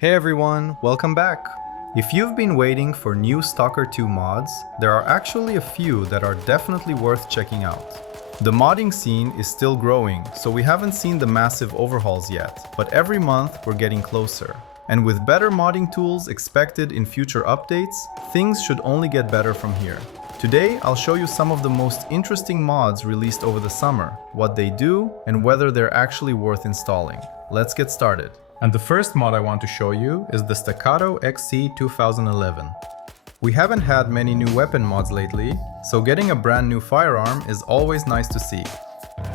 Hey everyone, welcome back! If you've been waiting for new Stalker 2 mods, there are actually a few that are definitely worth checking out. The modding scene is still growing, so we haven't seen the massive overhauls yet, but every month we're getting closer. And with better modding tools expected in future updates, things should only get better from here. Today, I'll show you some of the most interesting mods released over the summer, what they do, and whether they're actually worth installing. Let's get started. And the first mod I want to show you is the Staccato XC 2011. We haven't had many new weapon mods lately, so getting a brand new firearm is always nice to see.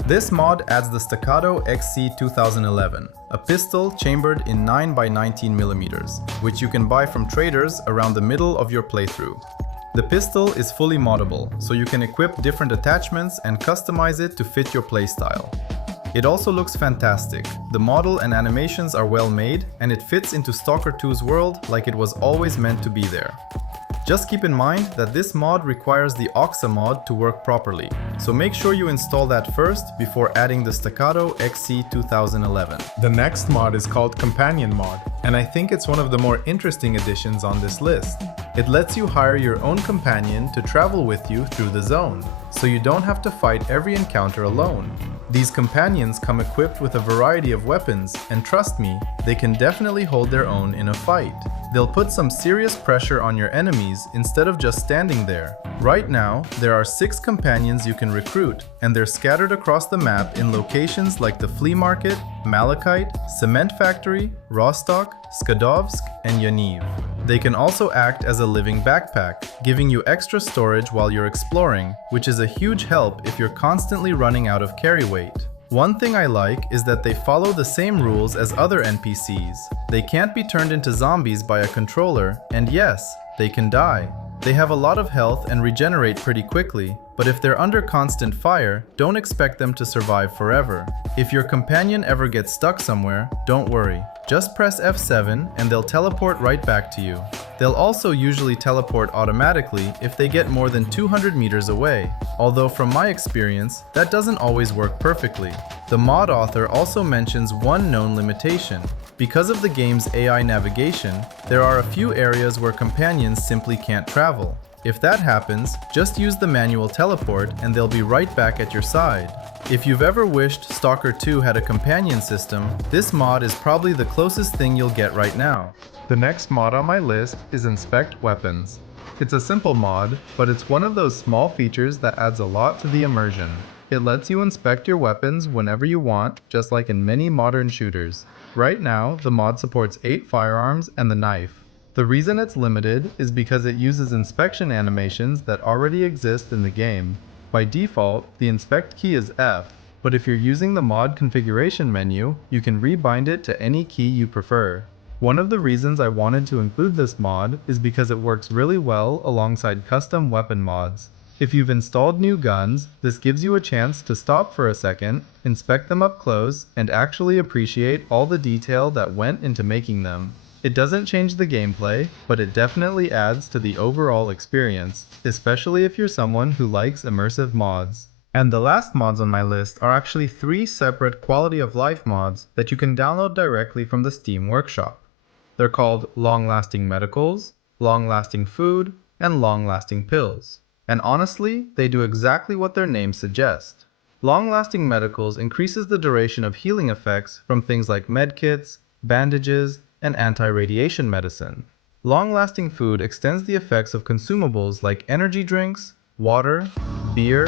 This mod adds the Staccato XC 2011, a pistol chambered in 9x19mm, which you can buy from traders around the middle of your playthrough. The pistol is fully moddable, so you can equip different attachments and customize it to fit your playstyle. It also looks fantastic. The model and animations are well made, and it fits into Stalker 2's world like it was always meant to be there. Just keep in mind that this mod requires the OXA mod to work properly, so make sure you install that first before adding the Staccato XC 2011. The next mod is called Companion Mod, and I think it's one of the more interesting additions on this list. It lets you hire your own companion to travel with you through the zone, so you don't have to fight every encounter alone. These companions come equipped with a variety of weapons, and trust me, they can definitely hold their own in a fight. They'll put some serious pressure on your enemies instead of just standing there. Right now, there are 6 companions you can recruit, and they're scattered across the map in locations like the Flea Market, Malachite, Cement Factory, Rostock, Skadovsk, and Yaniv. They can also act as a living backpack, giving you extra storage while you're exploring, which is a huge help if you're constantly running out of carry weight. One thing I like is that they follow the same rules as other NPCs. They can't be turned into zombies by a controller, and yes, they can die. They have a lot of health and regenerate pretty quickly, but if they're under constant fire, don't expect them to survive forever. If your companion ever gets stuck somewhere, don't worry. Just press F7 and they'll teleport right back to you. They'll also usually teleport automatically if they get more than 200 meters away, although from my experience, that doesn't always work perfectly. The mod author also mentions one known limitation. Because of the game's AI navigation, there are a few areas where companions simply can't travel. If that happens, just use the manual teleport and they'll be right back at your side. If you've ever wished Stalker 2 had a companion system, this mod is probably the closest thing you'll get right now. The next mod on my list is Inspect Weapons. It's a simple mod, but it's one of those small features that adds a lot to the immersion. It lets you inspect your weapons whenever you want, just like in many modern shooters. Right now, the mod supports 8 firearms and the knife. The reason it's limited is because it uses inspection animations that already exist in the game. By default, the inspect key is F, but if you're using the mod configuration menu, you can rebind it to any key you prefer. One of the reasons I wanted to include this mod is because it works really well alongside custom weapon mods. If you've installed new guns, this gives you a chance to stop for a second, inspect them up close, and actually appreciate all the detail that went into making them. It doesn't change the gameplay, but it definitely adds to the overall experience, especially if you're someone who likes immersive mods. And the last mods on my list are actually 3 separate quality of life mods that you can download directly from the Steam Workshop. They're called Long-Lasting Medicals, Long-Lasting Food, and Long-Lasting Pills. And honestly, they do exactly what their names suggest. Long-Lasting Medicals increases the duration of healing effects from things like medkits, bandages, and anti-radiation medicine. Long-lasting food extends the effects of consumables like energy drinks, water, beer,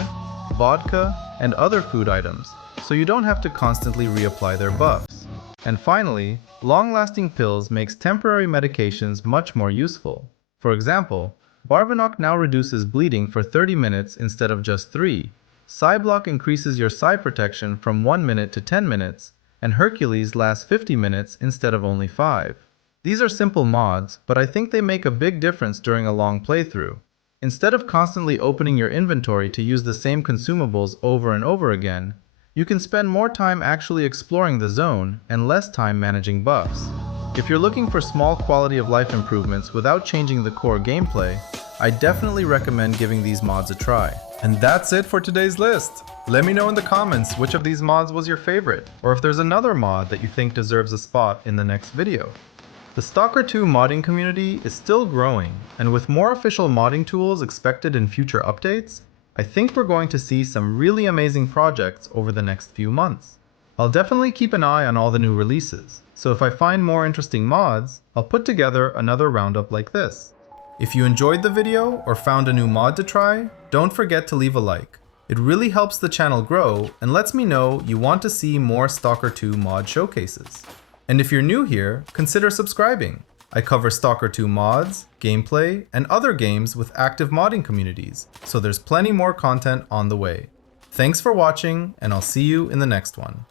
vodka, and other food items, so you don't have to constantly reapply their buffs. And finally, long-lasting pills makes temporary medications much more useful. For example, Barbinock now reduces bleeding for 30 minutes instead of just 3. Psyblock increases your Psy protection from 1 minute to 10 minutes, and Hercules lasts 50 minutes instead of only 5. These are simple mods, but I think they make a big difference during a long playthrough. Instead of constantly opening your inventory to use the same consumables over and over again, you can spend more time actually exploring the zone and less time managing buffs. If you're looking for small quality of life improvements without changing the core gameplay, I definitely recommend giving these mods a try. And that's it for today's list. Let me know in the comments which of these mods was your favorite, or if there's another mod that you think deserves a spot in the next video. The Stalker 2 modding community is still growing, and with more official modding tools expected in future updates, I think we're going to see some really amazing projects over the next few months. I'll definitely keep an eye on all the new releases, so if I find more interesting mods, I'll put together another roundup like this. If you enjoyed the video or found a new mod to try, don't forget to leave a like. It really helps the channel grow and lets me know you want to see more Stalker 2 mod showcases. And if you're new here, consider subscribing. I cover Stalker 2 mods, gameplay, and other games with active modding communities, so there's plenty more content on the way. Thanks for watching, and I'll see you in the next one.